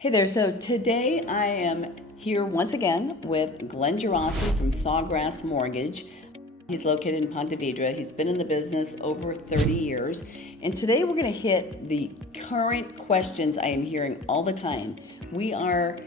Hey there, so today I am here once again with Glenn Gerasi from Sawgrass Mortgage. He's located in Ponte Vedra. He's been in the business over 30 years. And today we're going to hit the current questions I am hearing all the time. We are,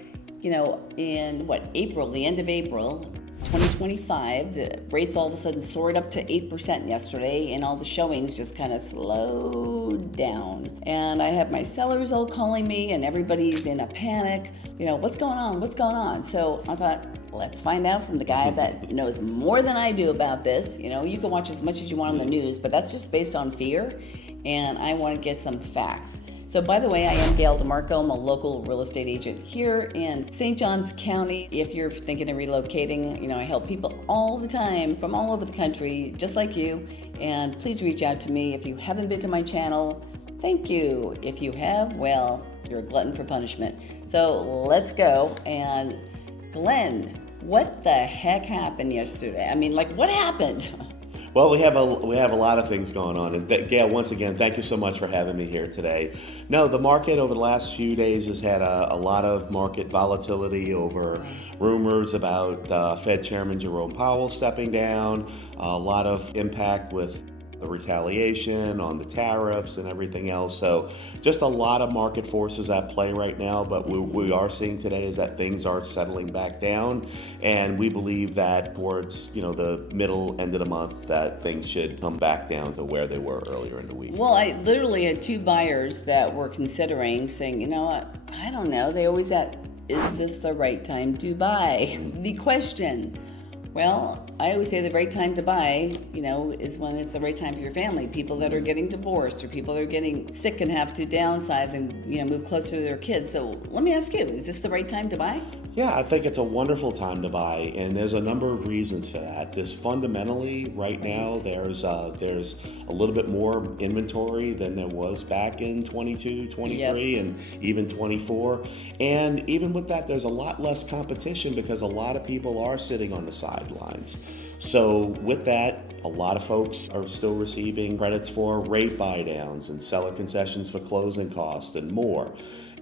in April, the end of April 2025. The rates all of a sudden soared up to 8% yesterday, and all the showings just kind of slowed down. And I have my sellers all calling me, and everybody's in a panic. What's going on? What's going on? So I thought, let's find out from the guy that knows more than I do about this. You can watch as much as you want on the news, but that's just based on fear, and I want to get some facts. So by the way, I am Gail DeMarco. I'm a local real estate agent here in St. Johns County. If you're thinking of relocating, I help people all the time from all over the country, just like you. And please reach out to me. If you haven't been to my channel, thank you. If you have, well, you're a glutton for punishment. So let's go. And Glenn, what the heck happened yesterday? What happened? Well, we have a lot of things going on. And Gail, once again, thank you so much for having me here today. No, the market over the last few days has had a lot of market volatility over rumors about Fed Chairman Jerome Powell stepping down, a lot of impact with the retaliation on the tariffs and everything else. So just a lot of market forces at play right now, but we are seeing today is that things are settling back down, and we believe that towards the middle end of the month that things should come back down to where they were earlier in the week. Well, I literally had two buyers that were considering saying, you know what, I don't know, they always ask, is this the right time to buy? The question. Well, I always say the right time to buy, is when it's the right time for your family. People that are getting divorced or people that are getting sick and have to downsize and, move closer to their kids. So let me ask you, is this the right time to buy? Yeah, I think it's a wonderful time to buy, and there's a number of reasons for that. There's fundamentally, right now, there's a little bit more inventory than there was back in 22, 23, yes, and even 24. And even with that, there's a lot less competition because a lot of people are sitting on the sidelines. So with that, a lot of folks are still receiving credits for rate buydowns and seller concessions for closing costs and more.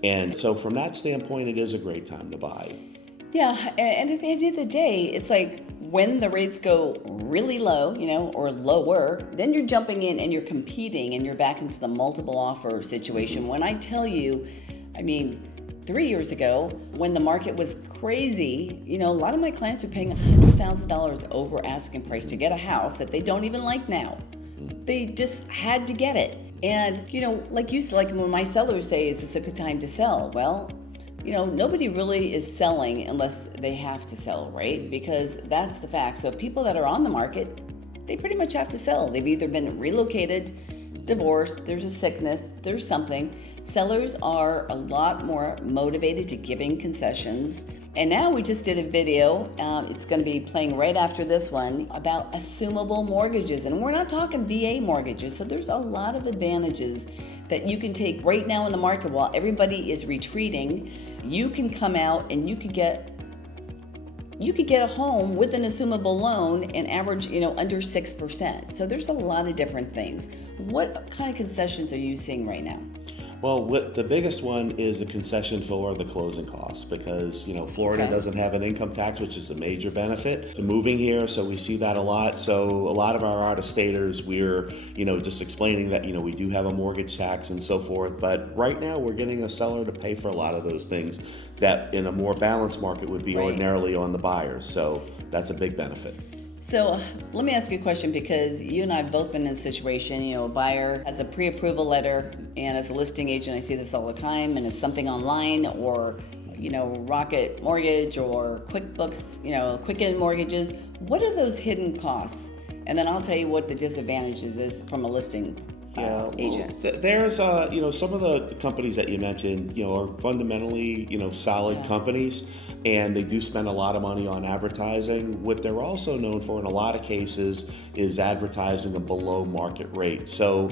And so from that standpoint, it is a great time to buy. Yeah, and at the end of the day, it's like when the rates go really low, or lower, then you're jumping in and you're competing and you're back into the multiple offer situation. When I tell you, 3 years ago, when the market was crazy, a lot of my clients are paying $100,000 over asking price to get a house that they don't even like now. They just had to get it. And, like when my sellers say, is this a good time to sell? Well, nobody really is selling unless they have to sell, right? Because that's the fact. So people that are on the market, they pretty much have to sell. They've either been relocated, divorced, there's a sickness, there's something. Sellers are a lot more motivated to giving concessions. And now we just did a video, it's going to be playing right after this one, about assumable mortgages. And we're not talking VA mortgages, so there's a lot of advantages that you can take right now in the market while everybody is retreating. You can come out and you could get a home with an assumable loan and average, under 6%. So there's a lot of different things. What kind of concessions are you seeing right now? Well, the biggest one is the concession for the closing costs because, Florida doesn't have an income tax, which is a major benefit to moving here. So we see that a lot. So a lot of our out-of-staters, we're, just explaining that, we do have a mortgage tax and so forth. But right now we're getting a seller to pay for a lot of those things that in a more balanced market would be ordinarily on the buyers. So that's a big benefit. So let me ask you a question because you and I have both been in a situation, a buyer has a pre-approval letter, and as a listing agent, I see this all the time, and it's something online or, Rocket Mortgage or QuickBooks, Quicken Mortgages. What are those hidden costs? And then I'll tell you what the disadvantages is from a listing agent. There's, some of the companies that you mentioned, are fundamentally, solid companies, and they do spend a lot of money on advertising. What they're also known for in a lot of cases is advertising a below market rate. So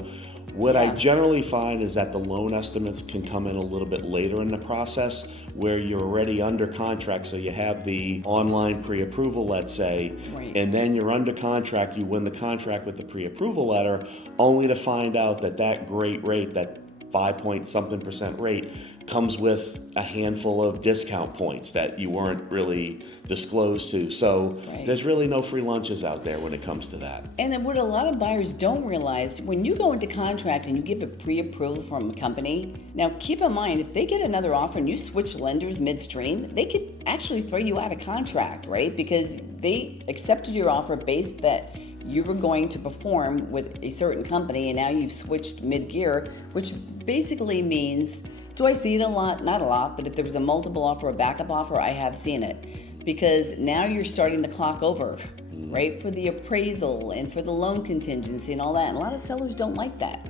what I generally find is that the loan estimates can come in a little bit later in the process where you're already under contract. So you have the online pre-approval, let's say, and then you're under contract, you win the contract with the pre-approval letter, only to find out that that great rate that 5-point-something% rate comes with a handful of discount points that you weren't really disclosed to. So there's really no free lunches out there when it comes to that. And then what a lot of buyers don't realize, when you go into contract and you give a pre-approval from a company, now keep in mind, if they get another offer and you switch lenders midstream, they could actually throw you out of contract, right? Because they accepted your offer based that you were going to perform with a certain company, and now you've switched mid-gear, which basically means, do I see it a lot? Not a lot, but if there was a multiple offer, a backup offer, I have seen it. Because now you're starting the clock over, right? For the appraisal and for the loan contingency and all that. And a lot of sellers don't like that.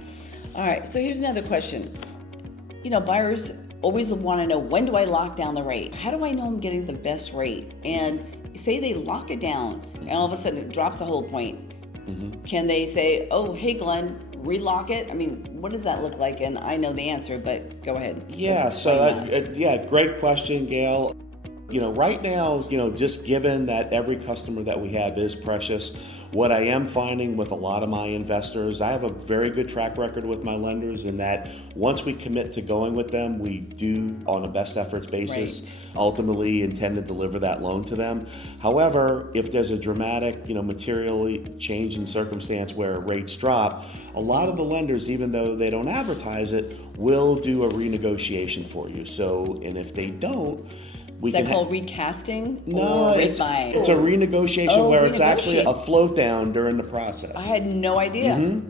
All right, so here's another question. You know, buyers always want to know, when do I lock down the rate? How do I know I'm getting the best rate? And say they lock it down and all of a sudden it drops a whole point. Can they say, oh, hey, Glenn, relock it? I mean, what does that look like? And I know the answer, but go ahead. Yeah, great question, Gail. You know, right now, just given that every customer that we have is precious, what I am finding with a lot of my investors, I have a very good track record with my lenders in that once we commit to going with them, we do, on a best efforts basis, ultimately intend to deliver that loan to them. However, if there's a dramatic, materially change in circumstance where rates drop, a lot of the lenders, even though they don't advertise it, will do a renegotiation for you. So, and if they don't, is that called recasting? No, it's a renegotiation where it's actually a float down during the process. I had no idea.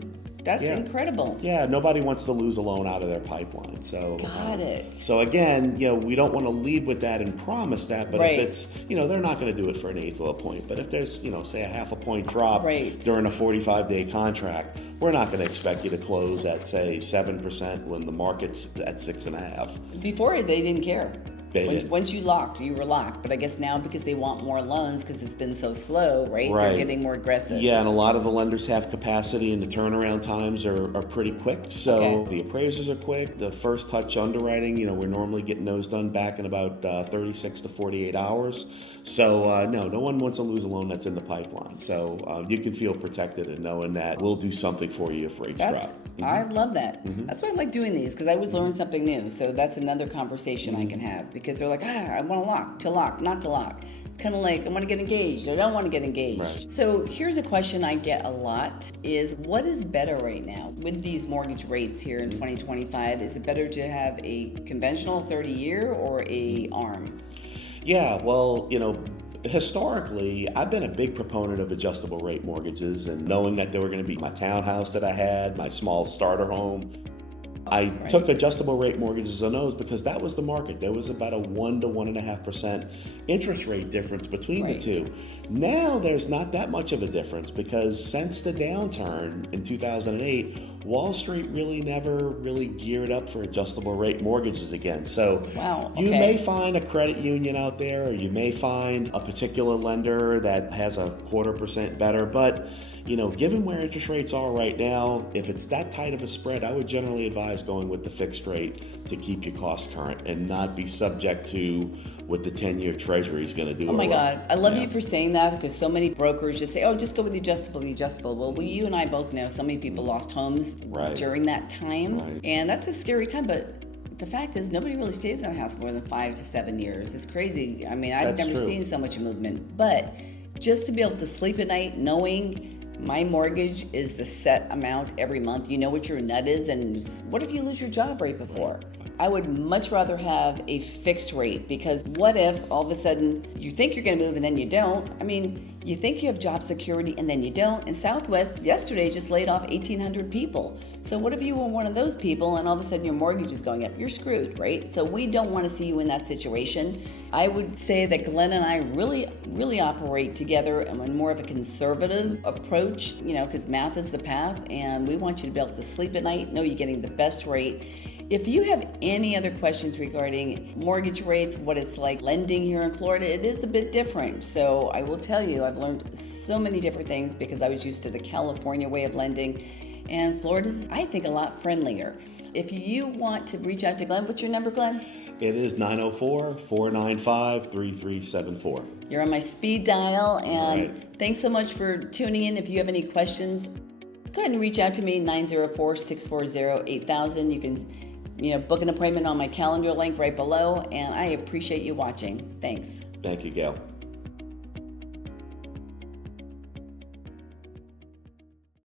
That's incredible. Yeah, nobody wants to lose a loan out of their pipeline. So got it. So again, we don't want to lead with that and promise that, but if it's, they're not going to do it for an eighth of a point. But if there's, say a half a point drop during a 45-day contract, we're not going to expect you to close at, say, 7% when the market's at 6.5. Before, they didn't care. Once you locked, you were locked. But I guess now, because they want more loans because it's been so slow, right? They're getting more aggressive. Yeah, and a lot of the lenders have capacity, and the turnaround times are pretty quick. So the appraisers are quick. The first touch underwriting, we're normally getting those done back in about 36 to 48 hours. So no one wants to lose a loan that's in the pipeline. So you can feel protected in knowing that we'll do something for you if rates drop. I love that. That's why I like doing these, because I always learn something new. So that's another conversation I can have, because they're like, I want to lock, not to lock. Kind of like, I want to get engaged, I don't want to get engaged. So here's a question I get a lot is, what is better right now with these mortgage rates here in 2025? Is it better to have a conventional 30-year or a ARM? Yeah, well, historically, I've been a big proponent of adjustable rate mortgages, and knowing that they were going to be my townhouse that I had, my small starter home. I took adjustable rate mortgages on those because that was the market. There was about a 1 to 1.5% interest rate difference between the two. Now there's not that much of a difference, because since the downturn in 2008, Wall Street never geared up for adjustable rate mortgages again. So you may find a credit union out there, or you may find a particular lender that has a 0.25% better, but given where interest rates are right now, if it's that tight of a spread, I would generally advise going with the fixed rate to keep your costs current and not be subject to what the 10-year Treasury is going to do. Oh my God. I love you for saying that, because so many brokers just say, just go with the adjustable. Well, you and I both know so many people lost homes during that time. And that's a scary time, but the fact is, nobody really stays in a house more than 5 to 7 years. It's crazy. I mean, I've never seen so much movement. But just to be able to sleep at night knowing my mortgage is the set amount every month, you know what your nut is, and what if you lose your job right before? I would much rather have a fixed rate, because what if all of a sudden you think you're going to move and then you don't? I mean, you think you have job security and then you don't. And Southwest yesterday just laid off 1,800 people. So what if you were one of those people and all of a sudden your mortgage is going up? You're screwed, right? So we don't want to see you in that situation. I would say that Glenn and I really operate together in more of a conservative approach, because math is the path, and we want you to be able to sleep at night, know you're getting the best rate. If you have any other questions regarding mortgage rates, what it's like lending here in Florida, it is a bit different. So I will tell you, I've learned so many different things because I was used to the California way of lending, and Florida's, I think, a lot friendlier. If you want to reach out to Glenn, what's your number, Glenn? It is 904-495-3374. You're on my speed dial, and thanks so much for tuning in. If you have any questions, go ahead and reach out to me, 904-640-8000. You can, book an appointment on my calendar link right below, and I appreciate you watching. Thanks. Thank you, Gail.